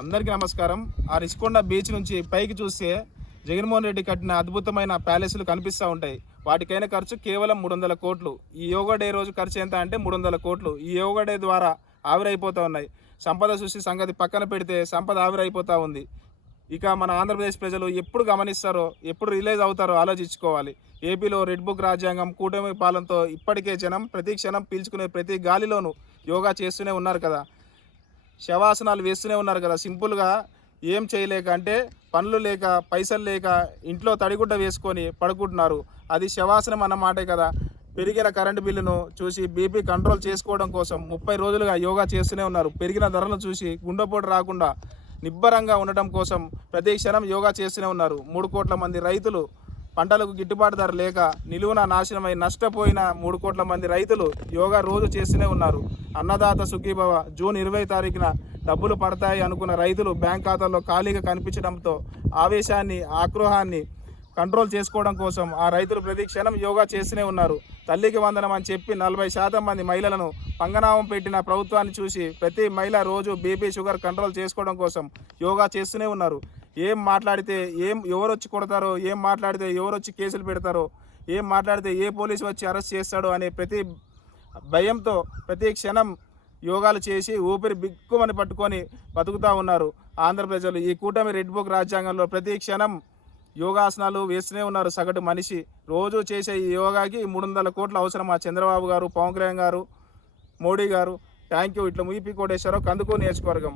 అందరికీ నమస్కారం. ఆ రిషికొండ బీచ్ నుంచి పైకి చూస్తే జగన్మోహన్ రెడ్డి కట్టిన అద్భుతమైన ప్యాలెస్లు కనిపిస్తూ ఉంటాయి. వాటికైన ఖర్చు కేవలం మూడు వందల కోట్లు. ఈ యోగా డే రోజు ఖర్చు ఎంత అంటే మూడు వందల కోట్లు. ఈ యోగా డే ద్వారా ఆవిరైపోతూ ఉన్నాయి. సంపద సృష్టి సంగతి పక్కన పెడితే సంపద ఆవిరైపోతూ ఉంది. ఇక మన ఆంధ్రప్రదేశ్ ప్రజలు ఎప్పుడు గమనిస్తారో ఎప్పుడు రిలీజ్ అవుతారో ఆలోచించుకోవాలి. ఏపీలో రెడ్ బుక్ రాజ్యాంగం కూటమి పాలనతో ఇప్పటికే జనం ప్రతి క్షణం పీల్చుకునే ప్రతి గాలిలోనూ యోగా చేస్తూనే ఉన్నారు కదా. శవాసనాలు వేస్తూనే ఉన్నారు కదా. సింపుల్గా ఏం చేయలేక అంటే పనులు లేక పైసలు లేక ఇంట్లో తడిగుడ్డ వేసుకొని పడుకుంటున్నారు. అది శవాసనం అన్నమాటే కదా. పెరిగిన కరెంటు బిల్లును చూసి బీపీ కంట్రోల్ చేసుకోవడం కోసం ముప్పై రోజులుగా యోగా చేస్తూనే ఉన్నారు. పెరిగిన ధరలను చూసి గుండెపోటు రాకుండా నిబ్బరంగా ఉండటం కోసం ప్రతి క్షణం యోగా చేస్తూనే ఉన్నారు. మూడు కోట్ల మంది రైతులు పంటలకు గిట్టుబాటు ధర లేక నిలువున నాశనమై నష్టపోయిన మూడు కోట్ల మంది రైతులు యోగా రోజు చేస్తూనే ఉన్నారు. అన్నదాత సుఖీభవ జూన్ ఇరవై తారీఖున డబ్బులు పడతాయి అనుకున్న రైతులు బ్యాంక్ ఖాతాల్లో ఖాళీగా కనిపించడంతో ఆవేశాన్ని ఆక్రోహాన్ని కంట్రోల్ చేసుకోవడం కోసం ఆ రైతులు ప్రతి క్షణం యోగా చేస్తూనే ఉన్నారు. తల్లికి వందనం అని చెప్పి నలభై శాతం మంది మహిళలను పంగనామం పెట్టిన ప్రభుత్వాన్ని చూసి ప్రతి మహిళ రోజు బీపీ షుగర్ కంట్రోల్ చేసుకోవడం కోసం యోగా చేస్తూనే ఉన్నారు. ఏం మాట్లాడితే ఏం ఎవరు వచ్చి కొడతారో ఏం మాట్లాడితే ఎవరు వచ్చి కేసులు పెడతారో ఏం మాట్లాడితే ఏ పోలీసు వచ్చి అరెస్ట్ చేస్తాడో అనే ప్రతి భయంతో ప్రతి క్షణం యోగాలు చేసి ఊపిరి బిక్కుమని పట్టుకొని బతుకుతూ ఉన్నారు ఆంధ్ర ప్రజలు. ఈ కూటమి రెడ్ బుక్ రాజ్యాంగంలో ప్రతి క్షణం యోగాసనాలు వేస్తూనే ఉన్నారు సగటు మనిషి. రోజు చేసే ఈ యోగాకి మూడు వందల కోట్ల అవసరం. మా చంద్రబాబు గారు పవన్ కళ్యాణ్ గారు మోడీ గారు థ్యాంక్ యూ ఇట్లా ముయిపి కోటేశ్వరరావు కందుకూరు నియోజకవర్గం.